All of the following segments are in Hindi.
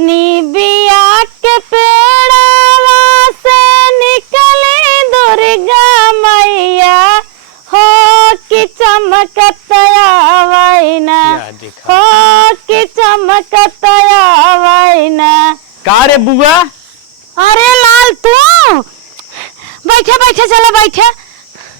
निबिया के पेड़वा से निकले दुर्गा मैया हो कि चमकत आवैना हो कि चमकत आवैना। का रे बुआ? अरे लाल तू बैठे बैठे चलो बैठे।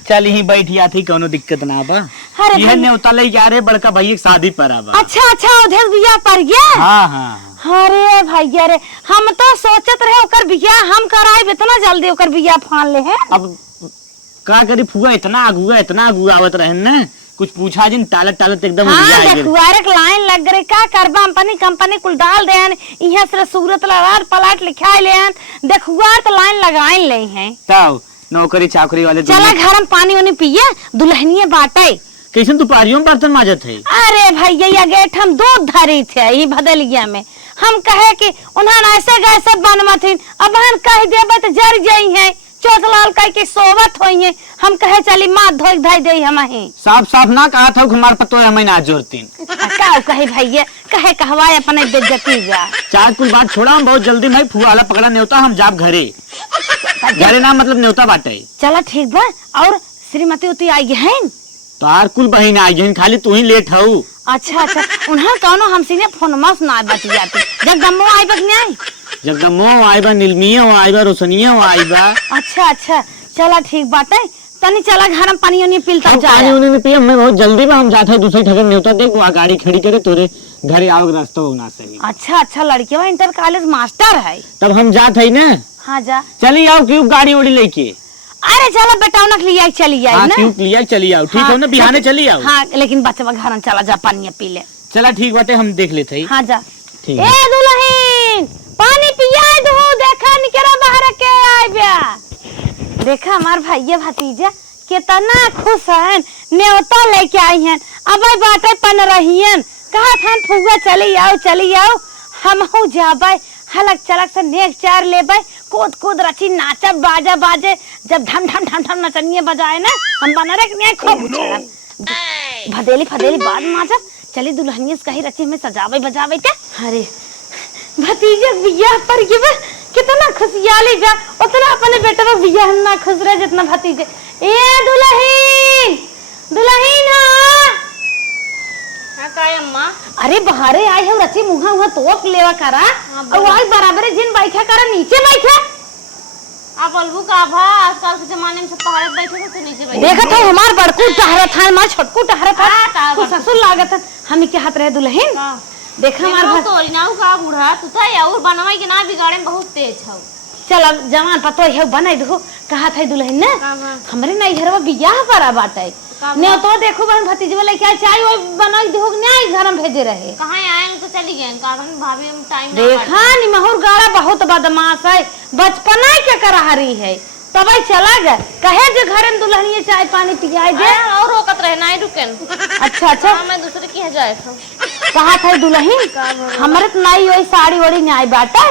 चल ही बैठ जाती कोनो दिक्कत ना बा। अरे यह न्योता ले जा रे बड़का भैया शादी पर आबा। अच्छा अच्छा उधर बिया पड़ गया। हाँ हाँ। अरे भैया रे हम तो सोचत रहे ओकर बिया हम कराए इतना जल्दी ओकर बिया फान ले हैं। अब का करी फुआ इतना अगुआ आवत रहे न कुछ पूछा जिन टालत टालत एकदम हाँ देखुआरे लाइन लग गए का करबा कंपनी कुल डाल दे यहाँ से सूरत लवार पलाट लिखा ले देखुआर तो लाइन लगाए ले हैं। तब नौकरी चाकरी वाले चला घर में पानी उनी पिए दुल्हनिये बाटे। कैसे तू पारियों में बर्तन माजत है? अरे भैया गेट हम दूध धरी थे ये भदलिया में हम कहे कि उन्हें ऐसे गैसे बनमथिन अब हम कह देबे तो जर जाई है चोटलाल कह के सोवत होई है हम कहे चली माँ धोई धाई दे हम ही साफ साफ ना कहा था हमार पतो हमें ना जोड़तीन का कहे भैया कहे कहवाए अपने बेइज्जती जा। चार कुल बात छोड़ा हम बहुत जल्दी में फुआ वाला पकड़ा न्योता हम जाब घरे ना मतलब न्योता बाटे। चला ठीक बा और श्रीमती उती आई है तो आर कुल बहन आई है खाली तू ही लेट हऊ। अच्छा अच्छा उन्हें कौनो हमसे ने फोन मस ना बच जाती जगदम्बो आई बक नहीं जगदम्बो आई बा नीलमिया आई बा रोशनिया आई बा। अच्छा अच्छा चला ठीक बात है तनी चला घर में पानी उनी पीलता जा पानी उनी पिए मैं बहुत जल्दी में हम जाते दूसरी ठगन न्योता देख वहां गाड़ी खड़ी करे तोरे घरे आओ रास्ता हो ना सही। अच्छा अच्छा लड़की वा इंटर कॉलेज मास्टर है तब हम जात है ना। हाँ जा चली आओ क्यों गाड़ी उड़ी लेके। अरे चलो बेटा उनक लिया चली आई ना क्यों लिया चली आओ ठीक है ना बिहाने चली आओ। हाँ लेकिन बच्चा घर में चला जा पानी पी ले। चला ठीक बात है हम देख लेते हैं। हाँ जा ठीक ए दुल्हन पानी पिया दो देखा निकरा बाहर के आए बया देखा हमार भैया भतीजा कितना खुश हैं न्योता लेके आई हैं अब बाटे पन रही हैं कहा था फुआ चली आओ हम हो जाबे हलक चलक से नेक चार लेबे कूद कूद रची नाचा बाजा बाजे जब ढम ढम ढम ढम नचनिए बजाए ना हम बना रे ने खूब उछलम भदेली फदेली बाद नाचा चली दुल्हनिया से कही रची हमें सजावे बजावे के। अरे भतीजे बियाह पर के कितना खुशियाली बा उतना अपने बेटा का बियाह ना खुश रहे जितना भतीजे। ए दुल्हन काय अम्मा? अरे बाहरे आई हम रची मुहा हुआ तोप लेवा करा और आई बराबर जिन बैठा करा नीचे बैठा। आप अलगू का भा आजकल के जमाने में सब पहाड़ बैठे तो नीचे बैठे। देखा था हमार बड़कू टहरा था हमार छोटकू टहरा था तो ससुर लागत हम के हाथ रहे दुल्हन देखा हमार तो रिनाऊ का बूढ़ा तू तो और बनवाई के ना बिगाड़े में बहुत तेज हो। चल अब जवान पतो है बने देखो कहा था दुल्हन ने हमरे नहीं घरवा बियाह परा बाटे ने तो देखो बहन भतीजवा लेके आ चाय वो बनाई देखो नहीं घर में भेजे रहे कहां आए तो चली गए कारण भाभी हम टाइम देखा नि महूर गाड़ा बहुत बदमाश है बचपना के करहरी है तब चला गए कहे जो घर में दुल्हनिया चाय पानी पियाई दे और रोकत रहे नहीं रुकेन। अच्छा अच्छा मैं दूसरे की जाए कहा था दुल्हन हमरे तो नहीं वही साड़ी वाड़ी नहीं बाटे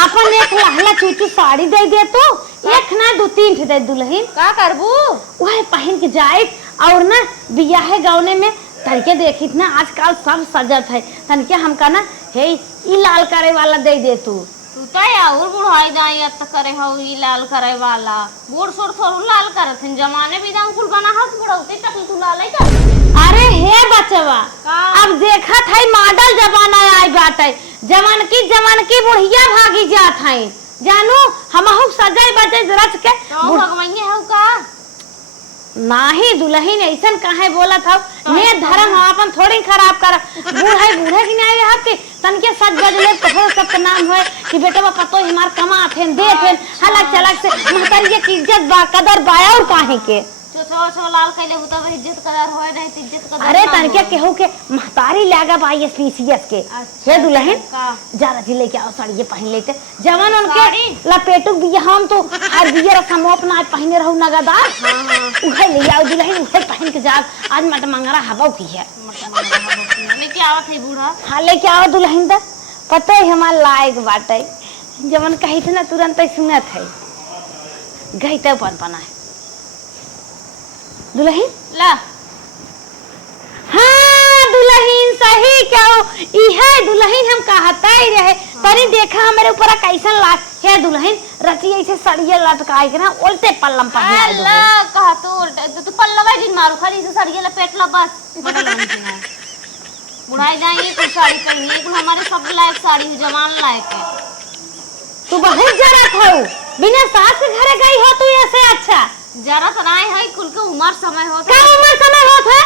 आपन एक लहला चूचू साड़ी दे दे तो एक ना दो तीन दे दुल्हन का करबू वह पहन के जाए और ना बियाह गावने में तनके देखी ना आजकल सब सजत है तनके हमका ना हे ई लाल करे वाला दे दे तू तो और बुढ़ाई दाई अब तक करे हो ई लाल करे वाला बूढ़ सोर थोड़ लाल करत हैं जमाने भी दाम कुल बना हाथ बुढ़ाते तक तू लाल है का। अरे हे बचवा अब देखा था मॉडल जमाना आई बाटे जमान की बुढ़िया भागी जात है जानू हमहु सजाई बजे रच के भगवैया है का नाही दुल्हन ऐसा काहे बोला था ने धर्म अपन थोड़ी खराब कर बूढ़े की नहीं रहा के तन के सज गजले हो सब नाम है कि बेटा बा पतो हमार कमा थे दे थे हलक चलक से महतरिया की इज्जत बा कदर बा और काहे के छो लाल कैले होता वह इज्जत कदर होए नहीं इज्जत कदर। अरे तन के केहू के महतारी लागा बाई स्पीसीएस के हे दुल्हन जरा जी लेके आओ साड़ी ये पहन लेते जवान उनके लपेटू भी हम तो हर बिया रखम अपना पहने रहू नगदार उहे ले आओ दुल्हन उहे पहन के जा आज मट मंगरा हवा की है लेके आवत है बूढ़ा। हां लेके आओ दुल्हन दा पता है हमार लायक बाटे जवन कही थे ना तुरंत ही सुनत है गई तो पना है दुल्हन ला हाँ दुल्हन सही क्या इहे दुल्हन हम कहता ही रहे तनी देखा हमारे ऊपर कैसन लाग हे दुल्हन रची ऐसे सड़िया लटकाए के ना उल्टे पल्लम पहना दो। अल्लाह कहा तू पल्लवा दिन मारू खाली से सड़िया लपेट लो बस। बुढ़ाई जाएंगे कुछ साड़ी पहनिए कुछ हमारे सब लायक साड़ी है जवान लायक है। तू बहुत जरा था बिना सास के घरे गई हो तू ऐसे अच्छा जरा तो नहीं है कुल के उम्र समय होता क्या उम्र समय होता है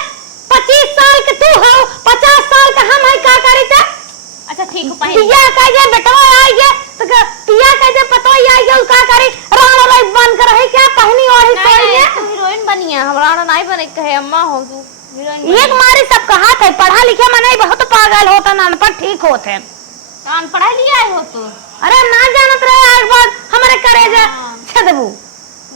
25 साल के तू हो 50 साल का हम है का करी था। अच्छा ठीक है पहन पिया कह जे बेटवा आई जे तो पिया कह जे पतोई आई जे का करी राण रात बन कर है क्या पहनी और ही नहीं तू हीरोइन बनी है हमरा नहीं बने कहे अम्मा हो तू हीरोइन एक मारी सब कहा था पढ़ा लिखे में नहीं बहुत पागल होता ना अनपढ़ ठीक होते कान पढ़ा लिया है हो तो। अरे ना जानत रहे एक बार हमारे करे जा छदबू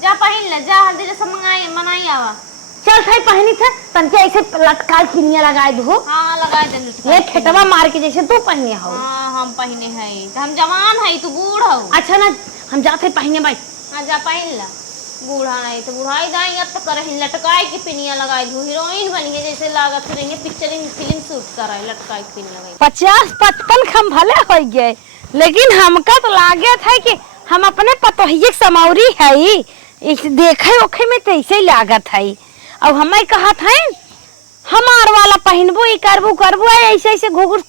जा पहन ले जा हल्दी रसम मंगाई मनाई आवा चल खाई पहनी थे तन के ऐसे लटका किनिया लगाए दो। हां लगा दे ये फेटवा मार के जैसे तू पहने हो। हां हम पहने है हम जवान है तू बूढ़ हो। अच्छा ना हम जाते पहने भाई। हां जा पहन ला बूढ़ा नहीं तो बुढ़ाई दाई अब तो करे लटकाए के पिनिया लगाई दो हीरोइन बनी है जैसे लागत रहेंगे पिक्चर फिल्म शूट कराए लटकाए के पिन लगाई 50-55 हम भले हो गए लेकिन हमका तो लागे था कि हम अपने पतोहिए समौरी है इस देखे ओखे में तो ऐसे लागत है। अब हमें कहा था हमार वाला पहनबो ई करबो करबो ऐसे ऐसे घुघुर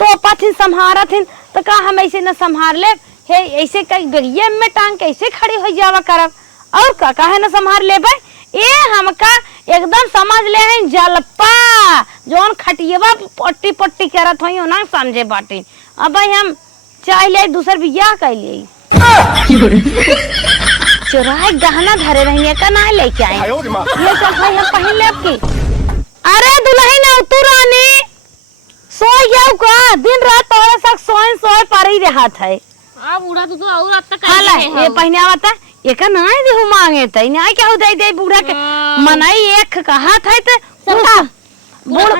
तो पाथिन संभारथिन तो का हम ऐसे न संभार ले हे ऐसे कई बेगिया में टांग कैसे खड़ी हो जावा करब और का काहे न संभार लेबे ए हमका एकदम समझ ले हैं जलपा जोन खटियवा पट्टी पट्टी करत होई ना समझे बाटे। अब हम चाह ले दूसर बियाह कर ले चुराए गहना धरे रहिए का ना लेके आए ये सब भाई हम पहन ले आपकी। अरे दुल्हन औ तू रानी सो जाऊ का दिन रात तोरे सक सोए पर ही रहा था। आ बूढ़ा तू तो और अब तक हां ये पहने आवता ये का नहीं देहु मांगे त नहीं क्या हो दे बूढ़ा के मनाई एक कहा था तो बूढ़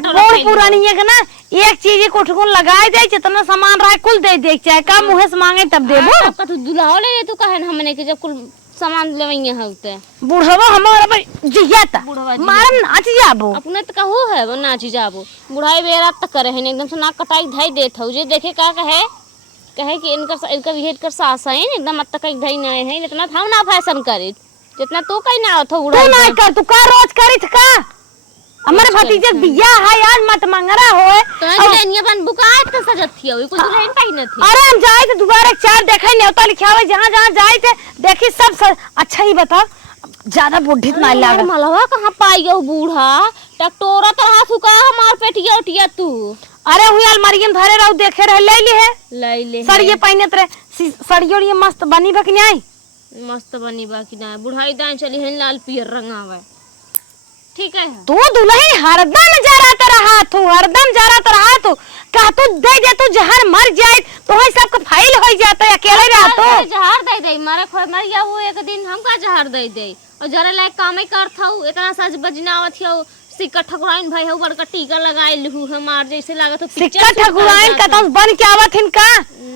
पुरानी है ना एक चीज को ठुकुन लगाए दे जितना सामान रहा कुल दे दे चाहे का मुंह से मांगे तब देबो का तू दुल्हा ले तू कहे हमने के जब कुल सामान लेवइए होते बूढ़वा हमारा जियाता मारम नाच जाबो अपने तो कहू है वो नाच जाबो बुढ़ाई बेरा तक करे है एकदम से नाक कटाई धाई देत हो जे देखे का कहे कि इनका विहेट कर सास है एकदम अब तक एक धाई नहीं है इतना था ना फैशन करे जितना तो कहीं ना हो बुढ़ा तू नहीं कर तू का रोज करित का हमारे भतीजे बियाह है आज मत मंगरा होए तो लेनिया बन बुकाए तो सजत थी कोई दुल्हन पहिन थी। अरे हम जाए थे दोबारा 4 देखे न्योता लिखावे जहां जाए थे देखी सब अच्छा ही बता ज्यादा बुढ़ी नहीं लागे मलवा कहां पाई गयो बूढ़ा टकटोरा तो हाथ उका हमार पेटिया उठिया तू। अरे हुई अलमारी में धरे रहू देखे रह ले ले सड़िए पहनत रहे सड़ियो ये मस्त बनी बकनी आई मस्त बनी बाकी ना बुढ़ाई दाएं चली है लाल पियर रंगावे ठीक है तू दुल्हन हरदम जराता रहा तू हरदम जराता रहा तू का तू दे तू जहर मर जाए तो है सबका फाइल हो जाता है अकेले रहा तो जहर दे मारे खोर मर गया वो एक दिन हमका जहर दे और जरा लायक काम करथौ इतना सज बजनावत हो सिक्का ठकुराइन भाई हो बड़का टीका लगाए लहू हमार जैसे लागत हो सिक्का ठकुराइन का तो बन के आवत हिन का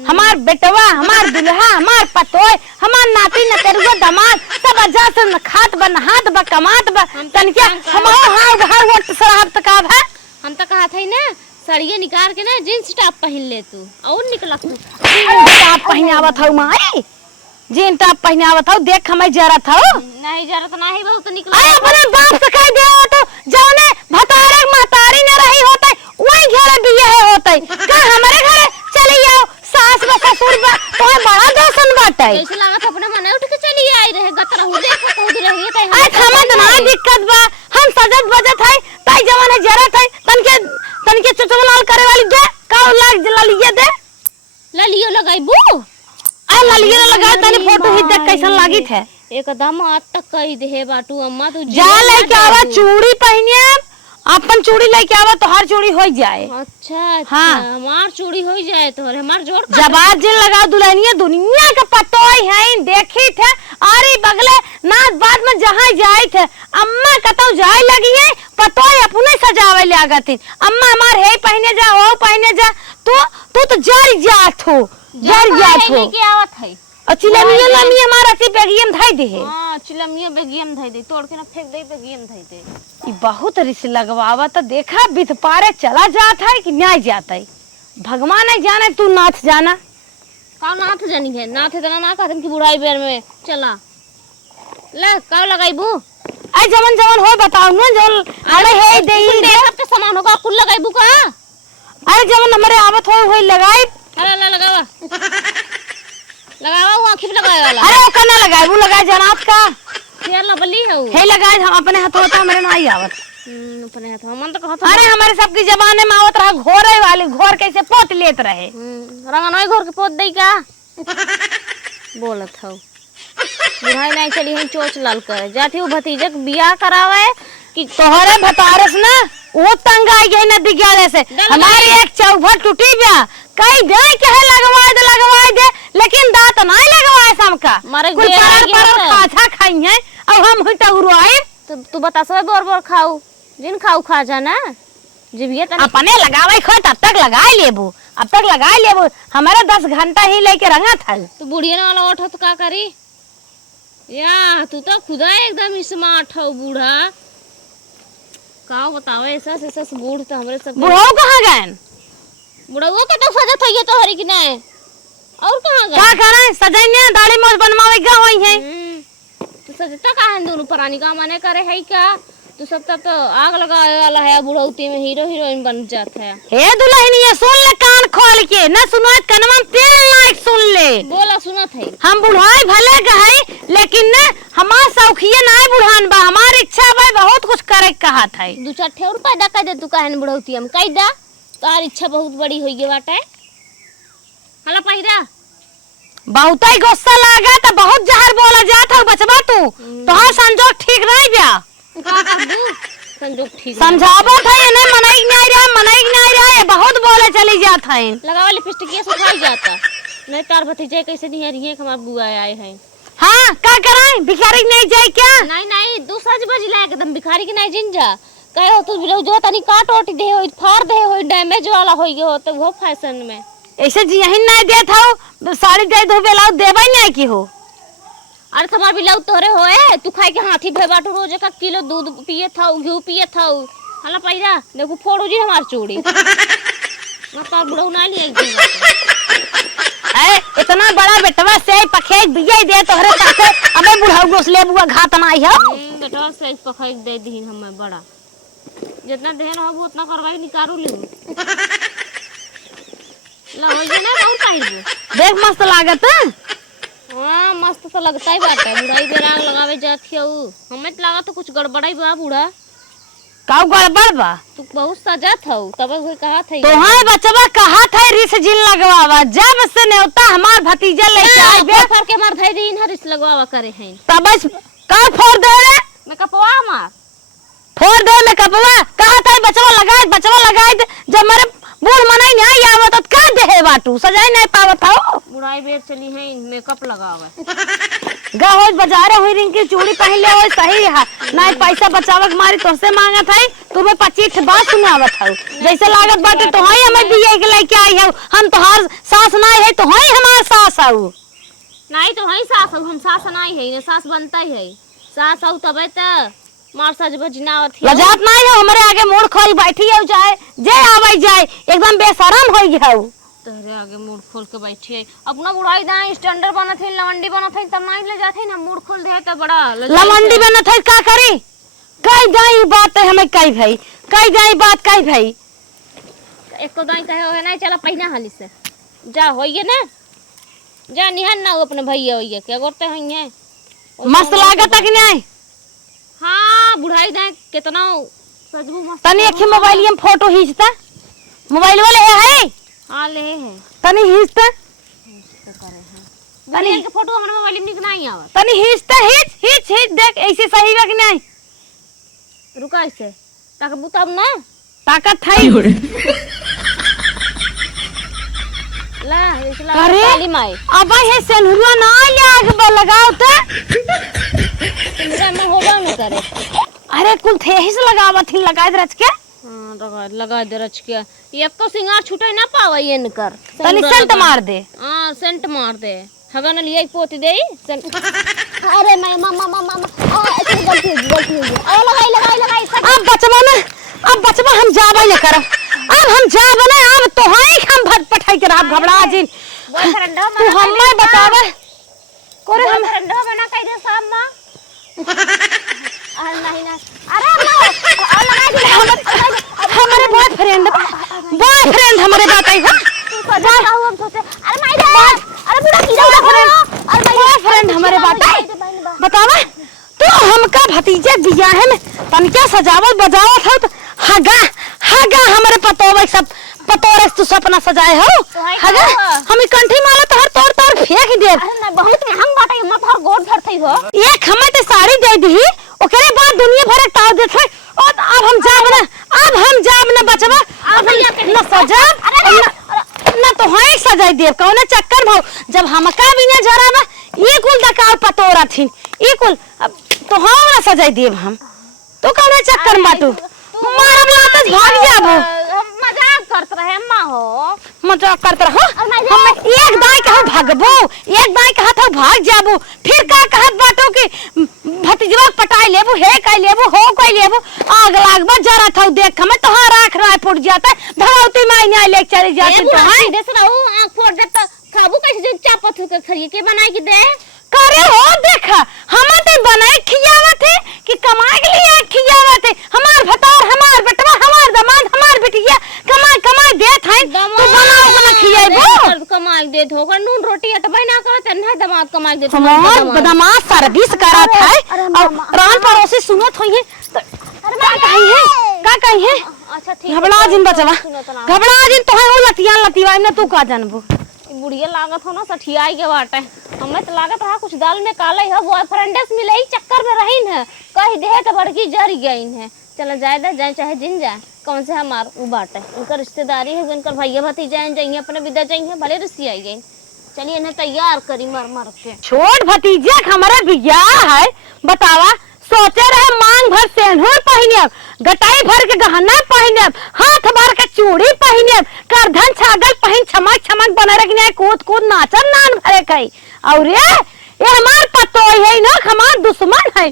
हमार बेटवा हमार दुल्हा हमार पतोय हमार नाती नतरुआ दामाद सब अजा से खात बन हाथ ब कमात ब तन के हम हां हां वो सराहब तकाब है हम तो कहा था ना सड़िए निकाल के ना जींस टॉप पहन ले तू और निकला तू टॉप पहने आवत हौ माई जीन टॉप पहने आवत हौ देख हमें जरा था नहीं जरा तो नहीं बहुत निकला अरे अपने बाप से कह दे तो जाने भतारे महतारी न रही होतै वही घरे बियाह होतै का हमारे घरे चली आओ सास ब ससुर ब तो बड़ा दोसन बाटै ऐसे लागत अपने मने उठ के चली आई रहे गतर हो देखो कहू दे रही है आज हमें तो नहीं दिक्कत बा हम सजत बजत है ताई जवान है जरा है तन के चुचुलाल करे वाली दे का लाग जलिए दे ललियो लगाइबू आ ललिए लगा तनी फोटो ही देख कैसन लागी थे एकदम आज तक कही दे बाटू अम्मा तू जा लेके आवा चूड़ी पहनिए अपन चूड़ी लेके आवा तो हर चूड़ी हो जाए। अच्छा हाँ हमार चूड़ी हो जाए तो हमार जोड़ जबात जिन लगा दुल्हनिया दुनिया का पतोय है देखी थे अरे बगले नाच बाद में जहाँ जाए थे अम्मा कतौ जाए लगी है पतोय अपने सजावे ले आगती अम्मा हमार है पहने जा वो पहने जा तू तो जर जात हो लेके आवत है चिलमिया लमिया हमारा सी बेगियम धाई दे हां चिलमिया बेगियम धाई दे तोड़ के ना फेंक दे बेगियम धाई दे ई बहुत रिस लगवावा तो देखा बिथ पारे चला जाता है कि न्याय जाता है भगवान नहीं जाने तू नाथ जाना का नाथ जानी है नाथ इतना ना कहतन कि बुढ़ाई बेर में चला ले का लगाइबू आई जवन जवन हो बताऊ ना जवन अरे हे देई दे सबके सामान होगा कुल लगाइबू का अरे जवन हमरे आवत हो लगाई अरे ला लगावा लगावा वो आंखी पे लगाए वाला अरे ओका ना लगाई वो लगाए जनात का यार ला बल्ली है वो हे लगाए हम अपने हाथों तो हमरे ना आई आवत अपने हाथ मन तो कहत अरे हमारे सबकी जमाने में आवत रहा घोरे वाली घोर कैसे पोत लेत रहे रंगनोई घर के पोत दई का बोलत हौ बुढ़ाई नहीं चली है चोच लाल कर जाती हूँ भतीजक बियाह करावे कि तोहरे भतारस ना वो तंग आई गई ना दिग्याले से हमारी एक चौभट टूटी गया कई दे कहे लगवाए दे लेकिन दांत नहीं लगवाए समका मारे कुल घेर आ पर गया था। खाजा खाई है अब हम हुई टगरुआई तो तू बता सब बोर बोर खाऊ जिन खाऊ खा जाना जिबिए तने अपने लगावे खो तब तक लगा लेबू हमारे 10 घंटा ही लेके रंगा था तो बुढ़िया वाला उठा तो का करी या तू तो खुदा एकदम स्मार्ट हो बूढ़ा का बतावे ऐसा बूढ़ तो हमरे सब बुढ़ाऊ कहाँ गए बूढ़ा वो कतौ सजत है तो हरी कि नहीं और कहां गए क्या करें सजैने दाढ़ी मोछ बनवावे गा होई है तो सजता का है दोनों पुरानी का माने करे है क्या तू सब तब तो आग लगाए वाला है बुढ़ौती में हीरो हीरोइन बन जाता है हे दुल्हन ये सुन ले कान खोल के ना सुनत कनमा में तेल लाइक सुन ले बोला सुनत है हम बुढ़ाई भले गए लेकिन न हमार सौखिए ना बुढ़ान बा हमार इच्छा बा बहुत कुछ करे कहा था दू चार ठे और पैदा कर दे तू काहे बुढ़ौती हम कह दा तार इच्छा बहुत बड़ी होई गे बाटे हला पहिरा बहुत ही गुस्सा लागा तो बहुत जहर बोला जात हो बचबा तू तोहार संजोग ठीक नहीं बा का कर दू संजोग ठीक समझावत है ना मनाई नहीं रहा बहुत बोले चली जात है लगावा लिपस्टिक ये सुखाई जाता नहीं तार भतीजे कैसे नहीं है रही हमार बुआ आए हैं हाँ का कराए भिखारी नहीं जाए क्या नहीं दूसरा जी बज ला एकदम भिखारी के नहीं जिन जा कहे हो तू बिलो जो तनी काट ओट दे हो फाड़ दे हो डैमेज वाला हो गयो तो वो फैशन में ऐसे जी यही नहीं दे था साड़ी दे दो बेलाउ देबे नहीं की हो अरे तुम्हार बिलाउ तोरे होए तू खाई के हाथी भे बाटू रोज का किलो दूध पिए था घी पिए था हला पैरा देखो फोड़ू जी हमार चूड़ी मैं तार बुढ़ऊ ना लिए ए इतना बड़ा बेटवा से पखे बिया दे तोहरे साथे अबे बुढ़ाऊ गोसले बुआ घात ना आई हो बेटा से पखाई दे दीन हमें बड़ा जितना देन हो वो उतना करवाई निकारू ले ला हो जे ना और काहे देख मस्त लागत हां मस्त तो लगता ही बाटे बुढ़ाई पे राग लगावे जाती हो हमें तो लगा तो कुछ गड़बड़ाई बा बूढ़ा काऊ गड़बड़ बा तू बहुत सजत हो तब कोई कहा था तो हां बचवा कहा था रिस जिन लगवावा जब से नेवता हमार भतीजा लेके आई बे फर के मार धई दिन हरिस लगवावा करे हैं तब का फोड़ दे रे मैं कपवा मार फोड़ दे में कपवा कहा था बचवा लगाए जब मेरे बूढ़ मनाई नहीं आवत त का देहे बाटू सजाई नहीं पावत हो बुढ़ाई बेर चली है मेकअप लगावे गाहोज बाजारे हुई रिंग की चूड़ी पहन ले हो सही है नहीं पैसा बचावक मारी तोसे मांगत है तुम्हें 25 बात सुनावत हो जैसे लागत बाटे तो हई हमें बिया के लेके आई हो हम तोहार सास नहीं है तो हई हमार सास हो नहीं तो हई सास हम सास नहीं है ने सास बनता ही है सास हो तबे त मार सज बजनावत है लजात नहीं है हमरे आगे मुड़ खोल बैठी हो जाए जे आवे जाए एकदम बेशरम होई हो तोहरे आगे मुड़ खोल के बैठी है अपना बुढ़ाई दा स्टैंडर्ड बनत है लवंडी बनत है तब नहीं ले जाते ना मुड़ खोल दे त बड़ा लवंडी बनत है का करी कई दाई बात है हमें कई दाई बात कई भाई एक तो दाई कहे हो नहीं चला पहिना हाली से जा होइए ना जा निहन ना अपने भैया होइए क्या करते हैं मस्त लागत है कि नहीं हाँ बुढ़ाई दा कितना सजबू मस्त तनी एक मोबाइल में फोटो खींचता मोबाइल वाले है हां ले है तनी खींचता तनी के फोटो हमरे मोबाइल में निक नहीं आवत तनी खींच देख ऐसे सही है कि नहीं रुका ऐसे ताक बुतब ना ताकत है ला इसला अरे काली माई अब है सेनुआ ना ले आग लगाओ तो मेरा में होगा न करे अरे कुल थे ही से लगावत ही लगाए रच के हां लगा दे रच के ये तो सिंगार छूटे ना पावे ये नकर तनी सेंट मार दे हां सेंट मार दे हवा न लिए पोती दे सेंट अरे मैं मामा ऐसे गलती हो गई अब लगाई अब बचवा हम जाबे ले करब अब हम जा बने अब तो हाई हम भट पठाई के रात घबरा जी बॉयफ्रेंड तू हमें बतावे कोरे हम बॉयफ्रेंड बना कह दे शाम में नहीं ना अरे और लगा दे हमारे बॉयफ्रेंड हमारे बात आई है हम सोचे अरे माय अरे बुढ़ा कीड़ा अरे बॉयफ्रेंड हमारे बात आई बतावे तो हमका भतीजे बियाह में तनके सजावल बजावत हो तो हगा हमारे पतोवे सब पतोरे तू सपना सजाए हो हगा हम कंठी माला तो हर तोड़ तोड़ फेंक दे बहुत महंग बाटे मत हर गोड़ भर थई हो एक हमें ते साड़ी दे दी ओकरे बाद दुनिया भर ताव देत है और अब हम जाब ना बचवा न सजा न तो है सजाई देव कौन चक्कर भाव जब हमका भी न जरावा ये कुल दकाल पतोरा थी ये कुल तो हम ना सजाई देव हम तो कौन चक्कर बाटू मारम लात भाग जाबो मजाक करत रहे अम्मा हो मजाक करत रहो हम एक दाई कहू भागबो एक दाई कहत हो भाग जाबो फिर का कहत बाटो कि भतीजवा पटाई लेबो हे कह लेबो हो कह लेबो आग लागबा जरा था देख हमें तो राख रहा फुट जाता भगवती माई ने ले चली जाती तो है देख रहू आंख फोड़ देता खाबू कैसे चापत होकर खरी के बनाई के दे करे हो देखा हम ते बनाए खियावत है कि कमाए के लिए खियावत है हमार भतार हमार बेटवा हमार दामाद हमार बेटिया कमाए देत है तो बनाओ बना खियाबो कमाई दे धोकर नून रोटी अटबै ना करत है दमाद कमाई दे हमार दामाद सर्विस करत है और रान पड़ोसी सुनत होई है का कही है अच्छा ठीक घबरा जिन बचवा घबरा जिन तो है वो लतिया ने तू का जानबो बुढ़िया लागत हो ना सठियाई के बाटे हमें तो लागत रहा कुछ दाल में काले है बॉयफ्रेंड से मिले ही चक्कर में रहीन है कही दे तो बड़की जर गईन है चलो जाए दे जाए चाहे जिन जाए कौन से हमार उ बाटे उनका रिश्तेदारी है उनका भैया भतीजा जाइए अपने विदा जाइए भले रिश्ती आई गई चलिए इन्हें तैयार करी मर के छोट भतीजा हमारा बियाह है बतावा सोचे रहे मांग भर सेंधूर पहिनेब गटाई भर के गहना पहिनेब हाथ भर के चूड़ी पहिनेब करधन छागल पहिन छमक बना रखने कूद नाचन नान भरे कई और ये हमार पतो है ना हमार दुश्मन है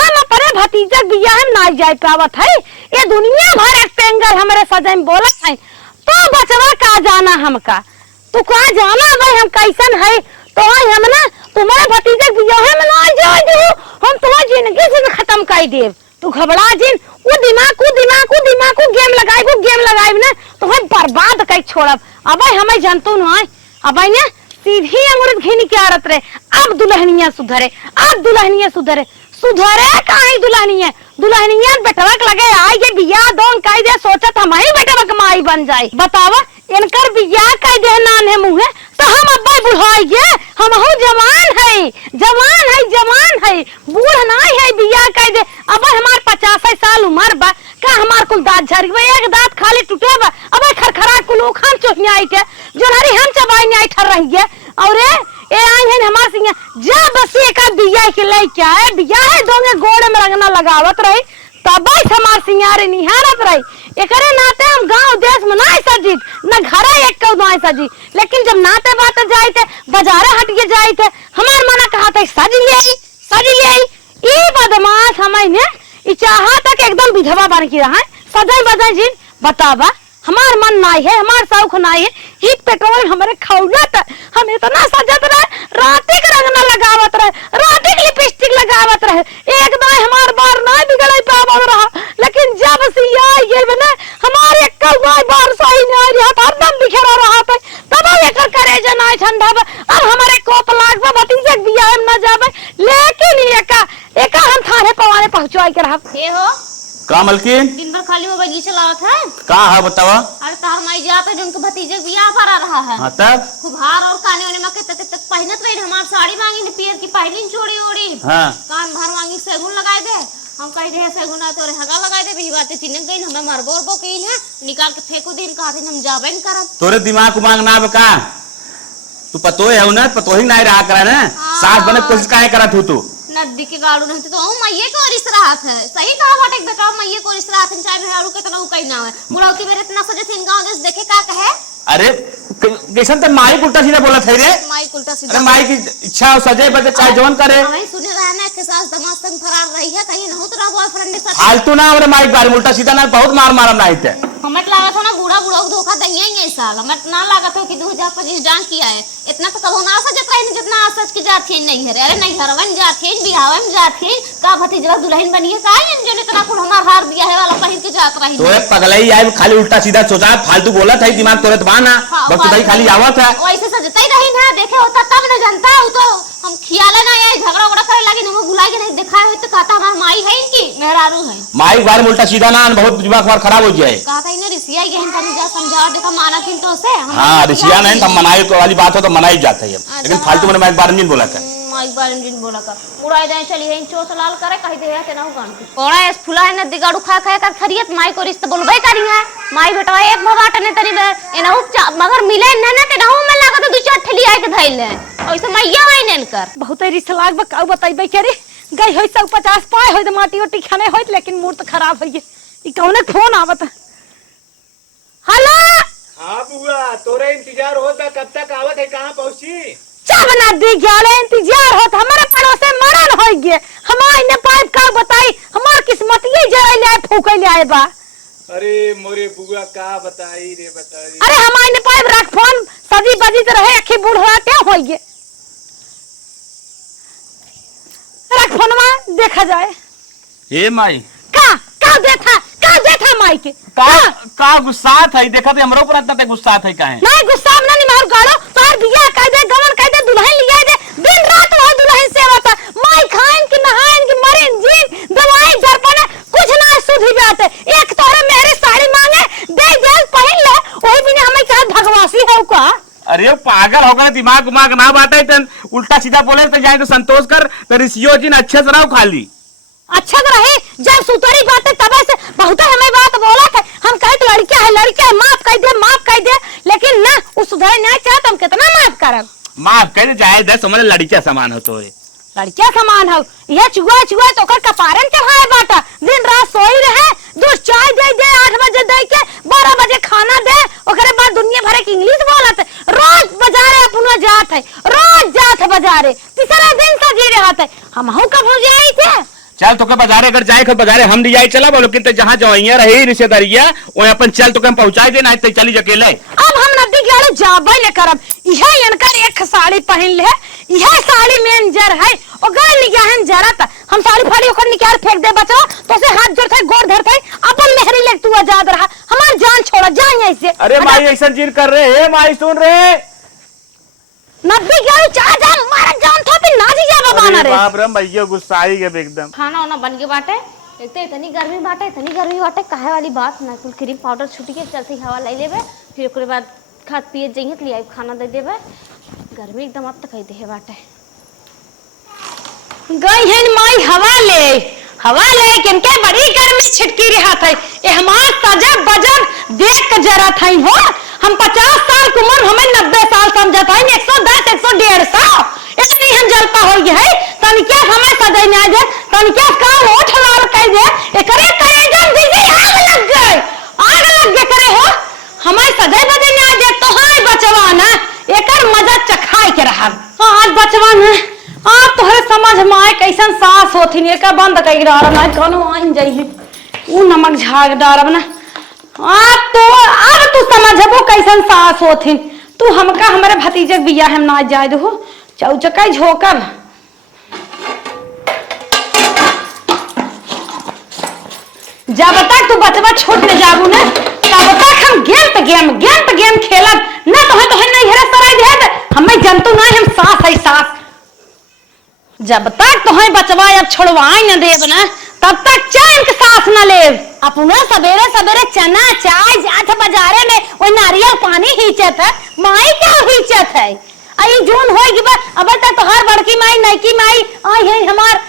हम अपने भतीजा बियाह में ना जाए पावत है ये दुनिया भर एक पेंगल हमारे सजा में बोलत है तो बचवा का जाना हमका तू का जाना भाई हम कैसन है तो हम ना तुम्हारे भतीजे बियाह में ना जाए हम तुम्हारी जिंदगी से खत्म कर देव तू घबरा जिन वो दिमाग गेम लगाए ना तो हम बर्बाद कर छोड़ब अब हमें जानतो ना अब ने सीधी अंगूर घिन के आरत रहे अब दुल्हनिया सुधरे काहे दुल्हनिया बेटवा के लगे आई के बियाह दोन कह दे सोचत हम ही बेटवा के माई बन जाए बतावा इनकर बियाह कह दे नान है मुंह तो हम अब्बा बुढ़ाई गे हम हो जवान है बूढ़ नहीं है बियाह कह दे अब हमार 50 साल उम्र बा का हमार कुल दांत झड़ गए एक दांत खाली टूटे बा अब खरखरा कुल खान चोहिया आई थे जोनारी हम चबाई नहीं ठर रही है और ए आई है हमार सिंह जा बस एक बियाह के लेके आए बियाह दोगे गोड़ में रंगना लगावत रही तब हमार सिंगारे निहारत रही एकरे नाते हम गांव देश में ना सजी न घर एक कौ सजी लेकिन जब नाते बाते जाए थे बाजारे हट के जाए थे हमार मना कहा था सज ले ई बदमाश हमें ने ई चाहा तक एकदम विधवा बन के रहा सजाई जी बतावा हमार मन नहीं है हमार शौक नहीं है ही पेट्रोल हमारे खौलत हम इतना सजत रहे राती के रंगना लगावत रहे राती के लिपस्टिक लगावत रहे एक दाई हमार बार नहीं बिगड़ई पावत रहा लेकिन जब से आई गई ना हमारे एक बार सही नहीं रहा हरदम बिखरा रहा था तब एकर करे जे नहीं ठंडा अब हमारे कोप लागबा भतीजे बियाह में ना जाबे लेकिन एका हम थाने पवाने पहुंचवाई के रहा हे हो का मलकिन दिन भर खाली मोबाइल ही चलावत है का है बतावा अरे तार माई जात है जिनके भतीजे बियाह पर आ रहा है हां तब खूब हार और काने वाने में तक पहनत रही हमार साड़ी मांगी ने पियर की पहली चोड़ी ओड़ी हां कान भर मांगी सेगुन लगाए दे हम कह दे सेगुन ना तोरे हगा लगाए दे भी बातें तीन गई हमें मरबो बो कइल है निकाल के फेंको दिन का दिन हम जाबे न करब तोरे दिमाग को मांगना बका तू पतो है ना पतो ही नहीं रहा करा ना सास बने कोशिश काहे करत हो तू नदी के गाड़ू नहीं तो मैये को रिश्त राहत है सही कहा बाटे बेटा मैये को रिश्त राहत है चाहे भेड़ू के तना कहीं ना है बुढ़ौती मेरे इतना सजे थे गांव देश देखे का कहे अरे कैसन ते माई उल्टा सीधा बोला थे रे माई उल्टा सीधा अरे माई की इच्छा हो सजे बजे चाहे जवन करे हमें सुने रहा ना के सास दमाद संग फरार रही है कहीं ना हो तो बॉयफ्रेंड के साथ फालतू ना हमरे माई बारे उल्टा सीधा ना बहुत मार मारम नहीं थे हमें तो लागत हो ना बूढ़ा बूढ़ा को धोखा देंगे ही साल। हमें ना लागत हो कि 2025 डांस किया है। इतना तो कबो ना सजत रही जितना आज सच के जाती है नहीं है। अरे नहीं घरवन जाती है बिहाव में जाती है का भतीजवा दुल्हन बनिए का है जो इतना कुल हमार हार दिया है वाला पहन के जात रही। तो पगलई आई खाली उल्टा सीधा सोचा फालतू बोला था दिमाग तोरे तो बाना वक्त भाई खाली आवत है वैसे सजता ही रही ना देखे होता तब न जानता हो तो हम खियाला ना आए झगड़ा उगड़ा करे लगी ना बुला के नहीं देखा है तो कहता हमार माई है इनकी मेहरारू है माई बार उल्टा सीधा ना बहुत दिमाग बार खराब हो जाए कहता इन्हें रिसिया गहन तनी जा समझा देखा माना किन तो से हाँ रिसिया नहीं तो मनाई वाली बात हो तो मनाई जाता है लेकिन फालतू मैंने एक बार नहीं बोला था माई बार इंजन बोला कर उड़ाई दे चली है चोट लाल करे कहि दे के ना गान की ओड़ा एस फुला है न दिगाड़ू खा खा कर खरियत माई को रिश्ता बोलबे करी है माई बेटा एक भबाट ने तनी एना मगर मिले न न ते नहु में लागत दू चार ठली आके धइल है ओइसे मैया है नेन कर बहुत रिश्ता लाग बा बताइबे करे गई होई 150 पाए होई त माटी ओटी खाने होई लेकिन मूड तो खराब होई ई कौने फोन आवत हेलो हाँ बुआ तोरे इंतजार होता कब तक आवत है कहाँ पहुँची चा बना दी गया इंतजार होत हमारे पड़ोसे मरण हो गए हमारे ने पाइप का बताई हमार किस्मत ये जरा ले फूके ले आए बा अरे मोरे बुआ का बताई रे बताई अरे हमारे ने पाइप रख फोन सजी बजी तो रहे अखी बूढ़वा क्या हो गए रख फोनवा देखा जाए ए माई का देखा माई के का गुस्सा था देखा थे हमरो पर इतना गुस्सा था काहे नहीं गुस्सा में नहीं मार गालो तार दिया कह दे गमन कह दे दुल्हन लिया दे दिन रात वो दुल्हन सेवा था माई खाइन की नहाइन की मरीन जीन दवाई जरपने कुछ ना सुधी जाते एक तोरे मेरी साड़ी मांगे दे दे पहन ले ओही बिना हमें क्या भगवासी है का अरे पागल हो गए दिमाग उमाग ना बाटे तन उल्टा सीधा बोले तो जाए तो संतोष कर तो ऋषियो जी ने अच्छे से रहो खाली अच्छा तो रहे जब सुतरी बातें तबे से बहुत हमें बात बोला था हम कहे तो लड़का है माफ कर दे लेकिन ना उस सुधर नहीं चाहता हम कितना माफ करब माफ कर जाए दे समझ लड़किया समान हो तो लड़किया समान हो यह चुआ तो कर कपारन चढ़ाए बाटा दिन रात सोई रहे दूध चाय दे 8 बजे दे के 12 बजे खाना दे ओकरे बाद दुनिया भर के इंग्लिश बोलत रोज बाजारे अपना जात है रोज जात है बाजारे तीसरा दिन से जी रहत है हम कब हो जाई थे चल तो के बाजारे अगर जाए बाजारे हम ले जाए चला बोलो कितने जहाँ जाइए रही रिश्तेदारिया वो अपन चल तो के पहुंचाई दे नहीं तो चली अकेले अब हम नदी गेले जाबे ले करब यह इनकर एक साड़ी पहन ले यह साड़ी में जर है ओकर निगाहन जरत हम साड़ी फाड़ी ओकर निकाल फेंक दे बचो तो से हाथ जोड़ थे गोड़ धर थे अपन मेहरी ले तू आजाद रहा हमार जान छोड़ा जान ऐसे अरे माई ऐसा जीर कर रहे है माई सुन रहे नब्बे गेले चाह जा मारा जान था पे ना जी जाबा बाना रे बाप रे भैया गुस्साई के एकदम खाना वाना बन के बाटे एक तो इतनी गर्मी बाटे काहे वाली बात ना कुल क्रीम पाउडर छुटी के चलते हवा ले लेबे फिर ओकरे बाद खाद पिए जइए तो लिया खाना दे देबे गर्मी एकदम अब तक कह दे बाटे गई है माई हवा ले किनके बड़ी गर्मी छिटकी रहा था ये हमार सजब बजब देख के जरा था हो हम 50 साल की उम्र हमें 90 साल समझता है 110 150 इतनी हम जलपा हो गई है तनी क्या हमें सजाई ना दे तनी क्या काम ओठ लाल कह दे एकरे करे जब दीदी आग लग गए करे हो हमें सजाई बजे ना दे तो हाय बचवा ना एकर मजा चखाई के रहा आज बचवा ना आप तोहरे समझ में आए कैसन सास होथिन एका बंद कई डारब ना कोनो आइन जाई उ नमक झाग डारब ना अब तू समझबो कैसन सास होथिन तू हमका हमारे भतीजे बिया हम ना जाए दो चौचका झोकन जब तक तू बचवा छोट न जाबू ना तब तक हम गेम खेलब ना तो है नहीं हेरा सराय दे हमें जंतु ना हम सास है सास जब तक तुम्हें बचवा अब छोड़वाई न देब ना तब तक चैन के साथ न लेब अपना सवेरे चना चाय जात बाजारे में वो नारियल पानी हिचत है माई क्या हिचत है आई जून होई गबा अब तक तो हर बड़की माई नईकी माई आई है हमार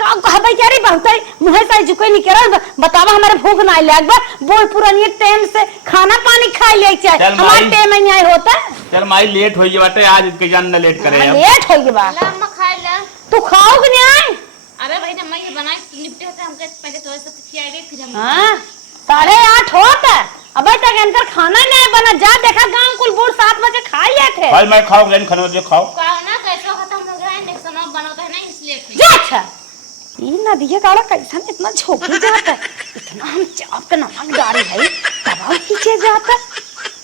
का कहबे क्या रे बहुत मुहे से जुके नहीं करल बतावा हमारे भूख ना लागबा बोल पुरानी टाइम से खाना पानी खा ले चाहे हमार टाइम नहीं आए होता चल माई लेट होई गई बाटे आज के जान न लेट करे लेट होई गबा ला अम्मा खाए ला तू खाओगे नहीं अरे भाई ना मैं ये बनाई निपटे होते हमके पहले तो ऐसे खियाई दे फिर हम हां 8:30 होता अब तक अंदर खाना नहीं बना जा देखा गांव कुल बूढ़ 7 बजे खा लिए थे भाई मैं खाओ लेन खाना जो खाओ ना कैसे खत्म हो गया इंडक्शन अब बनाता है ना इसलिए जा अच्छा ये नदिया काला कैसा इतना झोंकी जाता है, इतना हम चाप के नमक डाली भाई तब खींचे जाता।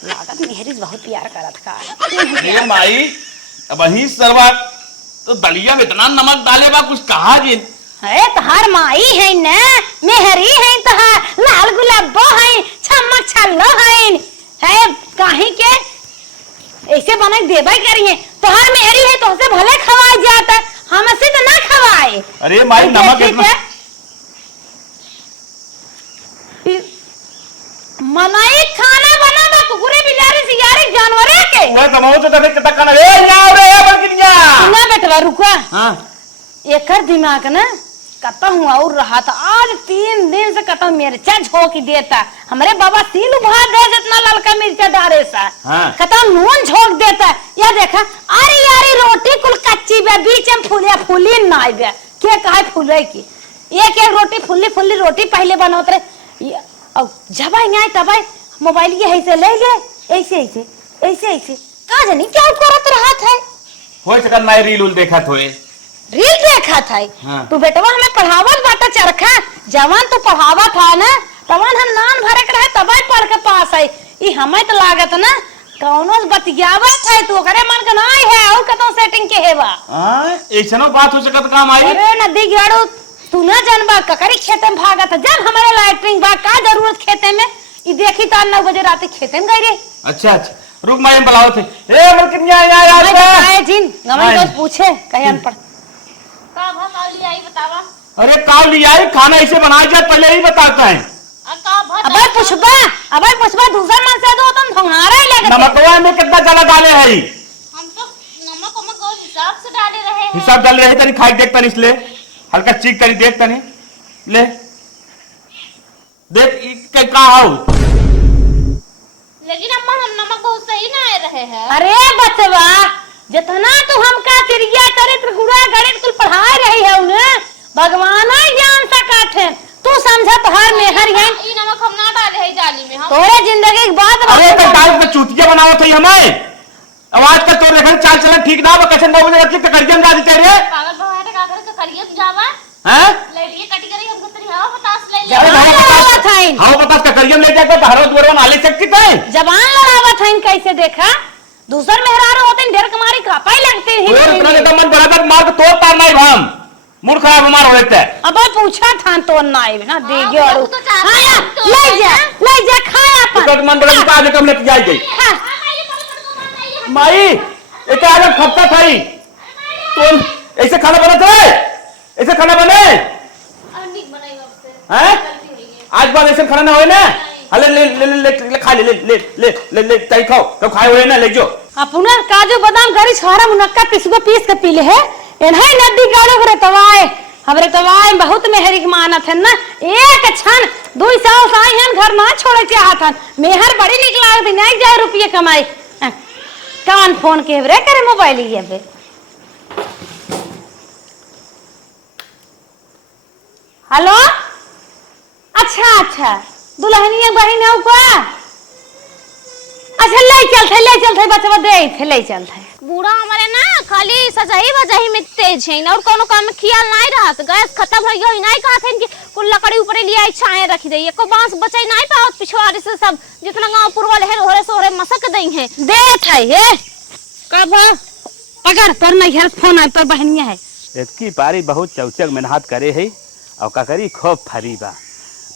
लागत मेहरी बहुत प्यार करत का। ए माई अब ही सरवा तो दलिया में इतना नमक डाले बा कुछ कहा जी। है तहार माई है ना, मेहरी है तहार, लाल गुलाबो है, चमक छल्लो है काहे के ऐसे बना देबे करिए। तोहार मेहरी है तो से भले खवाए जाता, हमसे तो ना खवाए। अरे माई नमक इतना मनाई खाना बनाना कुकुरे बिलारी सियारे जानवरे के मैं समझो तो तने कितना खाना रे यार रे बलकिनिया ना बेटवा रुका। हां एकर दिमाग ना कता हुआ और रहा था, आज 3 दिन से कता मिर्चा झोंक देता। हमारे बाबा सील उभा दे जितना ललका मिर्चा डाले सा। हाँ। कता नून झोंक देता। या देखा अरे यारी रोटी कुल कच्ची बे, बीच में फूलिया फूली नाई बे के कहे फूले की। एक एक रोटी फुल्ली फुल्ली रोटी पहले बनावत रहे। अब जब आई नहीं तब मोबाइल ये ऐसे ले गए, ऐसे ऐसे ऐसे ऐसे का जानी क्या करत रहा था। होय सकत मैं रील उल देखत होए, रील देखा था। हाँ। तू बेटवा हमें पढ़ावत बाटा चरखा जवान तू पढ़ावा था ना, तवान हम नान भरे के रहे तब पढ़ के पास आई। ई हमें तो लागत ना कौनो बतियावत है तू करे मन के नहीं है और कतो सेटिंग के हेवा। हां ऐसनो बात हो सकत काम आई। अरे नदी गिराड़ू तू ना जानबा ककरी खेते में भागत जब हमारे लैटरिंग बा का जरूरत खेते में। ई देखी तो 9 बजे रात खेते में गई रे। अच्छा अच्छा रुक मैं बुलाओ थे। ए बलकिनिया यार आए जिन गमई दोस्त पूछे कहे अनपढ़ का भाव लिया आई बतावा। अरे काव लिया है खाना ऐसे बनाया जाए पहले ही बताता है। का भाव अबे पुष्पा दूसरा मन से दो तुम भंगारा ही लगते। नमकवा में कितना ज्यादा डाले है हम तो नमक उमक और हिसाब से डाले रहे हैं। हिसाब डाल रहे तनी खाई देख तनी इसले हल्का चीक करी देख तनी ले देख का हाउ। लेकिन अम्मा हम नमक बहुत सही ना आ रहे हैं। अरे बचवा जितना तू हमका क्रिया चरित्र गुड़ा गणित कुल पढ़ा रही है उन्हें भगवान ही जान सकत है। तू समझत हर मेहर है ई नमक हम ना डाले हैं जाली में। हम तोरे जिंदगी की बात। अरे तो डाल पे चूतिया बनावत है हमें आवाज का तोरे घर चाल चलन ठीक ना बा कसन 9 बजे रखी तो करियम गा देते रे पागल बहारे का कर के करिए जावा हैं। लड़की कटी करी हमको तरी हां बतास ले अरे ले। हां बता का करियम ले जाके तो हरो दुरवा नाले सकती है। जबान लड़ावत है कैसे देखा दूसर मेहरारू होते ढेर कमारी कापाई लगते हैं। और इतना एकदम मन बराबर मार के तोड़ तार नहीं भाम मूड खराब हमार हो जाता है। अब पूछा था तो नाई ना दे हाँ, गयो वो तो चाहता है, हां तो ले जा खाया तो अपन मन बड़ा का आगे कम लेके जाई गई हाँ। माई एक आगे खपता खाई तो ऐसे खाना बना है ऐसे खाना बने निक बनाई आपसे हैं आज बाद ऐसे खाना ना होए ना हले ले ले ले ले खा ले ले ले ले ले ले तई खाओ तो खाए होए ना ले जो अपना काजू बादाम गरी छोरा मुनक्का पिसुआ पीस के पीले है एनहाई नदी गाड़ो करे तवाए हमरे तवाए बहुत मेहरी के मानत है ना। एक क्षण 200 साई हन घर ना छोड़े चाहत हन मेहर बड़ी निक लागत नहीं जाए रुपये कमाई। कान फोन के रे करे मोबाइल ये बे हेलो अच्छा अच्छा दुल्हनिया बहन है का अच्छा ले चलते बचवा दे थे ले चलते। बूढ़ा हमारे ना खाली सजाई वजाई में तेज है और कोनो काम में खियाल नहीं रहत। गैस खत्म हो गई नहीं कहत है कि कुल लकड़ी ऊपर लिया छाए रख दे एको बांस बचाई नहीं पावत पिछवाड़े से सब जितना गांव पुरवा लहर होरे सोरे मसक दई है दे थे ये कब अगर पर नहीं है फोन है पर बहनिया है इतकी पारी बहुत चौचक मेहनत करे है और का करी खूब फरी बा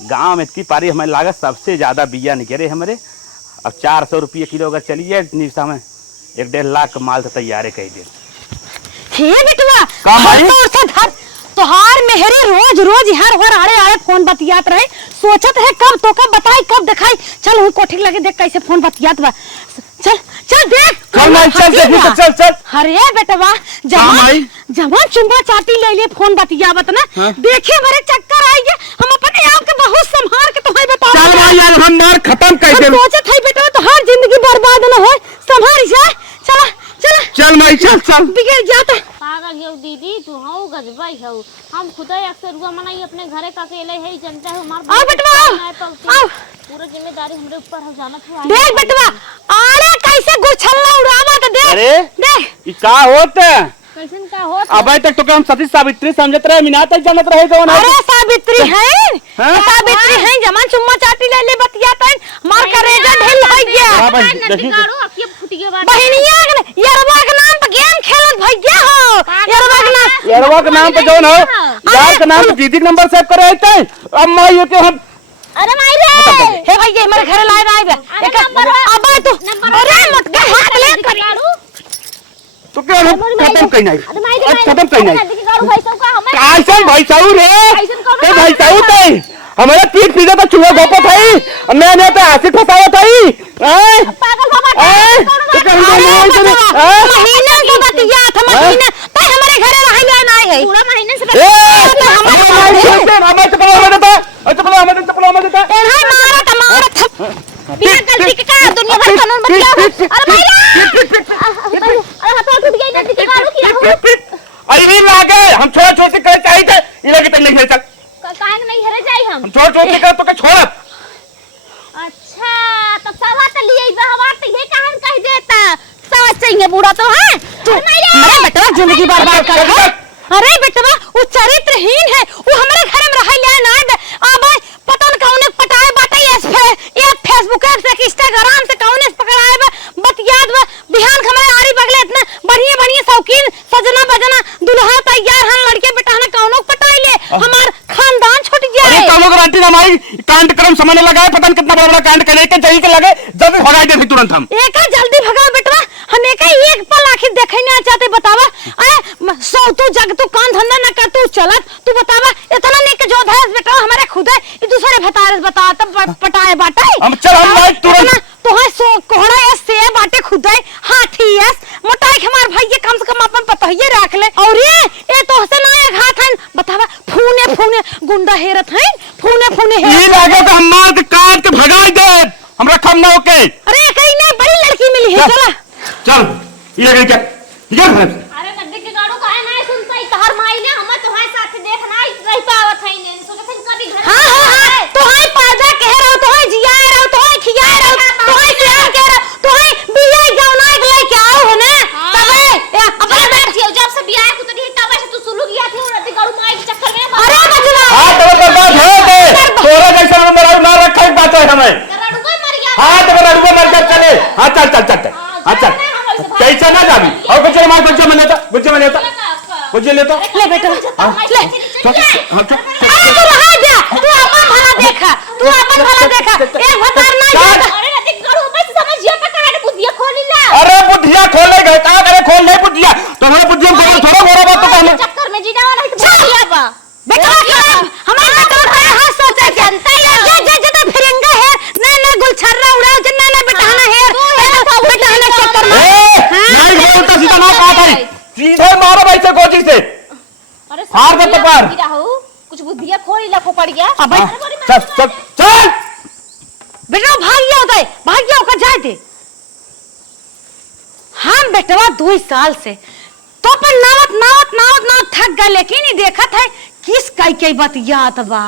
गांव में इतकी पारी हमें लागत सबसे ज्यादा बिया निकले हमारे। अब 400 रुपये किलो अगर चलिए निशा में 1.5 लाख का माल तो तैयार कही दे। हे बेटवा काम है? तोर से धर तोहार मेहरे रोज रोज हर आड़े आड़े फोन बतियात रहे सोचत है कब तो कब बताई कब दिखाई। चल हूं कोठी लगे देख कैसे फोन बतियात बा चल चल देख चल अरे बेटवा जवान चुम्बा चाटी ले ले फोन बतियावत ना हाँ? देखे मेरे चक्कर आई गए हम अपने आप के बहुत संभाल के तो है बता चल भाई यार हम मार खत्म कर दे सोचत है बेटा तो हर जिंदगी बर्बाद न हो संभाल जा चला चला चल भाई चल बिगड़ जाता पागल हो दीदी तू हूं गजबाई हो। हम खुदा अक्सर रुआ मनाई अपने घरे का अकेले है जनता है हमार आओ बेटवा आओ पूरा जिम्मेदारी हमरे ऊपर हो जाना था। देख बेटवा आरे कैसे गुछल्ला उड़ावा तो देख अरे देख ई का होत कैसन का का होत अब तक तो हम सती सावित्री समझत रहे, मीना तक जानत रहे जवन अरे सावित्री है हाँ? सावित्री है जमान चुम्मा चाटी ले ले बतियाता मार करेजा ढिल हो गया हाँ भाई, नदी देखी गाड़ो अखिए फुट गया बात बहनिया यरवा के नाम पे गेम खेलत भैया हो यरवा के नाम यारवा के नाम पे जवन हो यार के नाम पे दीदी नंबर सेव करे आते अब मां ये के हम अरे माई रे हे भैया मेरे घरे लाए ना आइबे एक अब तू अरे मत के हाथ ले कर तो क्या खत्म कहीं नहीं अरे माई रे खत्म कहीं नहीं नदी गाड़ो भाई सब का हमें कैसे भाई साहू रे कैसन कौन ते भाई साहू ते हमारा पीठ पीछे तो चूहा गोपत है मैंने तो एसिड फसावत है पागल बाबा तो कहीं महीना के बतिया था महीना ते हमारे घरे रह ले ना है पूरा महीने से एनहाई मारा टमारा बिना गलती के का दुनिया भर कानून बतिया अरे भाई अरे हाथ टूट गई नदी के गाड़ो की हम छोड़ छोड़ के कर चाहिए थे इन्हें कितने नहीं खेल काहे नहीं हरे जाई हम छोड़ छोड़ के कर तो छोड़ अच्छा तब सवा त लिए हवा त ये काहन कह देता समझ चाहिए बूढ़ा तो है मेरा बेटा जिंदगी बर्बाद कर है अरे बेटा वो चरित्रहीन है वो हमारे घर में रह ले ना अब पता न कौन पटाए बाटे ये फेसबुक से इंस्टाग्राम से कौन पकड़ाए बतियाद बिहान हमारे आरी बगले इतना बढ़िया बढ़िया शौकीन सजना बजना दुल्हा तैयार हम लड़के बेटा ने कौनो पटाई ले हमार खानदान छूट गया अरे कामों का रांटी हमारी कांड क्रम समझने लगा है पता नहीं कितना बड़ा बड़ा कांड करने के चाहिए के लगे जल्दी भगा दे फिर तुरंत हम एका जल्दी भगा बेटवा हम एका एक पल आखिर देखे ना चाहते बतावा आए सौ तू जग तू कान धंधा न कर तू चलत तू बतावा इतना ने के जो धैर्य बेटा हमारे खुद है ये दूसरे भतारस बता तब पटाए बाटे हम चल हम भाई तुरंत तो है सो कोहड़ा है से बाटे खुद है हाथी है मोटाई हमार भाई ये कम से कम अपन पता ये रख ले और ये तो से ना एक हाथ है बतावा फूने फूने गुंडा हेरत है फूने फूने ये लगे तो हम मार के काट के भगा दे हम रखम ना ओके अरे कहीं नहीं बड़ी लड़की मिली है चला चल ये गई क्या ये अरे नदी के गाड़ो काहे नहीं सुनता है तहर माई ने हम तुम्हारे साथ देखना रह पावत है ने सोचत है कभी घर हां तो है पैदा कह रहा तो है जिया रहा तो है खिया रहा तो है प्यार कह रहा तो है बिया जौना के लेके आओ है ना तबे अपने बैठ जियो जब से बियाह को तो नहीं तब से तू सुलू गया थी नदी गाड़ो माई के चक्कर में अरे बचना हां तो बर्बाद है दे तोरा जैसा नंबर ना रखा एक बात है हमें रड़ुआ मर गया हां तो रड़ुआ मर जा चले हां चल चल चल हां चल कैसा ना जाबी और कुछ मार गुज्जे में लेता गुज्जे लेता ले बेटा ले हां अरे तू रहा जा तू अपन भला देखा एक भतार ना जाता अरे नदी गाड़ो बस समझिए पे काहे बुद्धिया खोली ला अरे बुद्धिया खोले गए कहां करे खोल नहीं बुद्धिया तुम्हारे बुद्धिया खोल थोड़ा मोरा बात तो कहले चक्कर में जीना वाला है तो बुद्धिया बा बेटा हमारे बेटा का हाथ सोचा जनता ये तो फिरंगा है ना गुलछर्रा उड़ाओ जन्ना ना बेटा ना है बेटा ना चक्कर नहीं बोलता सीधा ना कहा था सीधे मारो भाई से गोजी से अरे हार दे तो पार कुछ बुद्धिया खोली ला को पड़ गया अब चल चल चल बेटा भाग गया होकर जाए थे हम बेटवा 2 साल से तो पर नावत थक गए लेकिन ही देखा था किस कई बात याद बा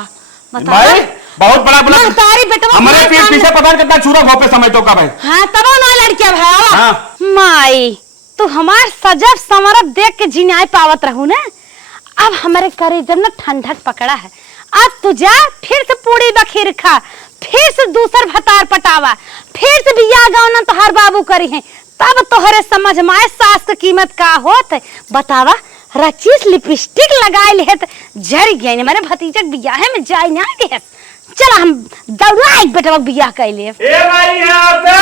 भाई बहुत बड़ा बड़ा तारी बेटवा हमारे पीछे पता कितना छुरा घोपे समय तो का भाई हां तब ना लड़किया भाई हां माई तू हमार सजब समरब देख के जिनाए पावत रहू ना अब हमारे करे जब ना ठंडक पकड़ा है अब तू जा फिर से पूरी बखीर खा फिर से दूसर भतार पटावा फिर से बियाह गाँव ना तोहर बाबू करी है तब तोहरे समझ में आए सास की कीमत का होत बतावा रचीस लिपस्टिक लगाए ले त जर गए मेरे भतीजा बियाह में जाए ना के चल हम दौड़ा एक बेटवा बियाह कर ले ए भाई यहाँ पे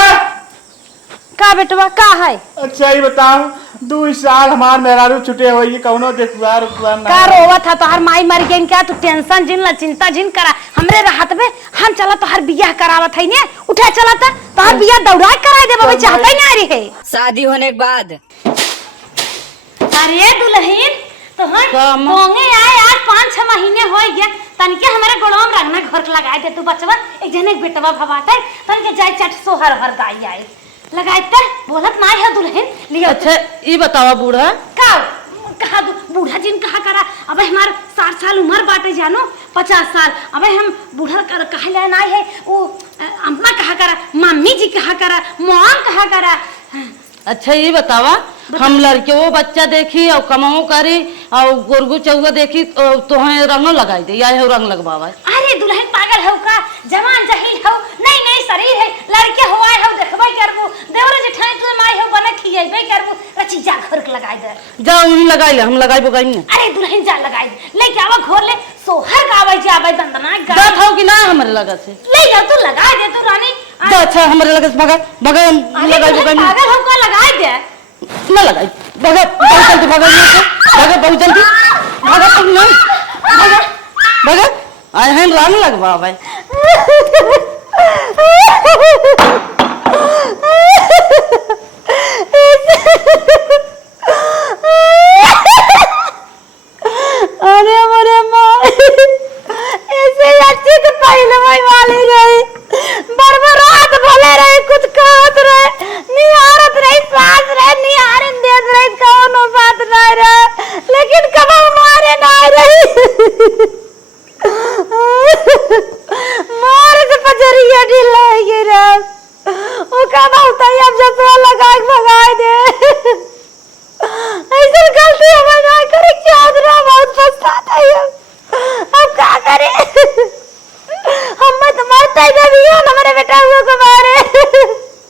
का बेटवा का है अच्छा ही बताओ 2 साल हमार मेहरारू छुटे हुई कौनो देखुआ रुकवा ना का रोवत था तोहर माई मर गई क्या तू टेंशन जिन ला चिंता जिन करा हमरे राहत में हम चला तोहर बियाह करावत है ने उठा चला त तोहर बियाह दौड़ा कराए दे बाबा चाहते नहीं आ रही है शादी होने के बाद अरे दुल्हन तो हम होंगे आए आज 5-6 महीने हो गया तनके हमारे गोड़ों में रंगना घर लगाए दे तू बचवा एक जने एक बेटवा भवाता है तनके जाय चट सोहर हर गाई आए लगाए त बोलत ना है दुल्हन लियो अच्छा ये बतावा बूढ़ा का कहा बूढ़ा जिन कहा करा अबे हमार 60 साल उम्र बाटे जानो 50 साल अबे हम बूढ़ा कर कहा ले ना है वो अम्मा कहा करा मम्मी जी कहा करा मॉम कहा करा अच्छा ये बतावा हम लड़के वो बच्चा देखी और कमाऊ करी और गोरगु चौगा देखी तो हमें रंगो लगाई दे या रंग लगवावा। अरे दुल्हन पागल हो का, जवान जहील हो, नहीं नहीं शरीर है, लड़के हो आए हो देखबे करबू, देवरे जेठानी तू माई हो बने खियेबे करबू, रची जा घर के लगाई दे। जा उन लगाई ले, हम लगाई बगाई नहीं। अरे दुल्हन जा लगाई लेके आवा घर ले, सोहर गावे जावे बंदना गा जा थाओ कि ना हमरे लगा से ले जा तू लगा दे तू रानी। जा अच्छा हमरे लगा से भगा भगा लगाई बगाई नहीं। पागल हो का लगाई दे ना लगाई भगा बहुत जल्दी भगा नहीं से भगा बहुत जल्दी भगा तुम नहीं भगा भगा आए हैं रंग लगवा भाई। अरे मोरे माँ ऐसे अच्छी तो पहले वही वाली रही, बरबरात भले रही, कुछ कहत रहे, निहारत रही, सास रहे, निहारन देत रही, कौनो बात नहीं रहे, लेकिन कब मारे नहीं रही। मारे से पचरिया ढीला है ये रहा, वो कहना होता है अब जब लगा भगाए दे। ऐसा गलती हमें ना करे, क्या बहुत पछताता है, अब क्या करे। हम तो मरते ही हमारे बेटा को